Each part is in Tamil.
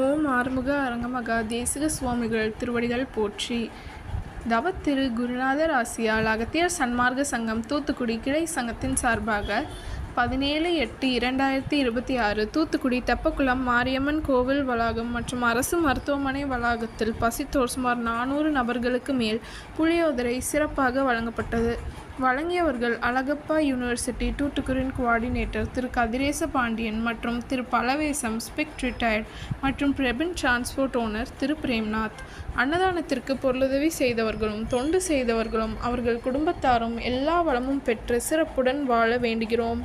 ஓம் ஆறுமுக அரங்கமகா தேசிக சுவாமிகள் திருவடிகள் போற்றி. தவத்திரு குருநாதர் ஆசியால் அகத்தியர் சன்மார்க்க சங்கம் தூத்துக்குடி கிளை சங்கத்தின் சார்பாக 17/8/2026 தூத்துக்குடி தெப்பக்குளம் மாரியம்மன் கோவில் வளாகம் மற்றும் அரசு மருத்துவமனை வளாகத்தில் பசித்தோர் சுமார் 400 நபர்களுக்கு மேல் புளியோதரை சிறப்பாக வழங்கப்பட்டது. வழங்கியவர்கள் அழகப்பா யூனிவர்சிட்டி தூத்துக்குடியின் கோஆர்டினேட்டர் திரு கதிரேச பாண்டியன் மற்றும் திரு பலவேசம் ஸ்பெக்ட் ரிட்டையர்ட் மற்றும் பிரபின் டிரான்ஸ்போர்ட் ஓனர் திரு பிரேம்நாத். அன்னதானத்திற்கு பொருளுதவி செய்தவர்களும் தொண்டு செய்தவர்களும் அவர்கள் குடும்பத்தாரும் எல்லா வளமும் பெற்று சிறப்புடன் வாழ வேண்டுகிறோம்.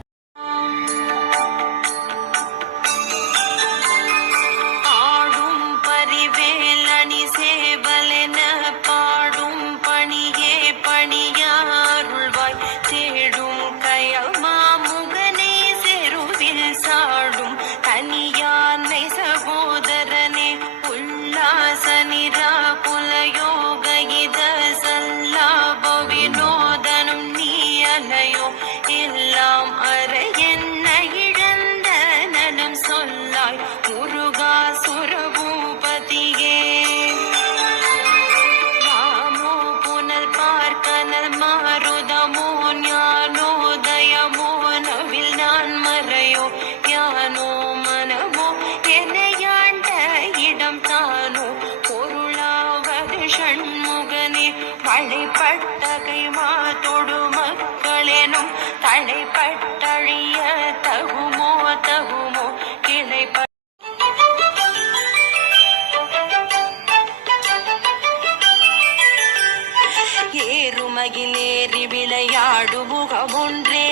தடைப்பட்ட கைமாத்தொடு மக்களெனும் தடைப்பட்டழிய தகுமோ தகுமோ கிளைப்ப ஏறுமகிலேறி விளையாடு முகமொன்றே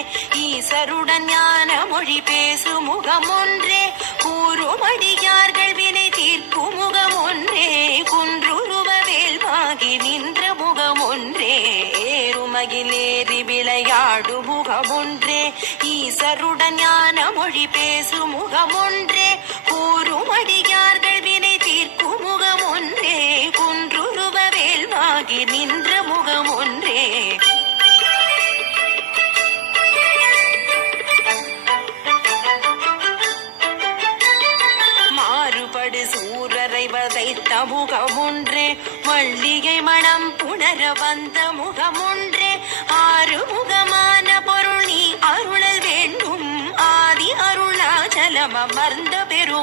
ஈசருடன் ஞான மொழி பேசு முகமொன்றே கூறுமடியார்கள் வினை தீர்க்கும் முகமொன்றே குன்றுருவ வேல்வாகி நின்ற முகமொன்றே ஏறுமகிலேறி விளையாடு முகமொன்றே ஈசருடன் ஞான மொழி பேசு முகமொன்றே கூறுமடியார்கள் வினை தீர்க்கும் முகமொன்றே குன்றுருவ வேல்வாகி நின்ற முகமொன்றே மாறுபடு சூரரை வதைத்த முகமொன்றே மல்லிகை மணம் புணர வந்த முகமொன்றே ஆறு முகமான பொருள் நீ அருளல் வேண்டும் ஆதி அருணாச்சலம் அமர்ந்த பெரும்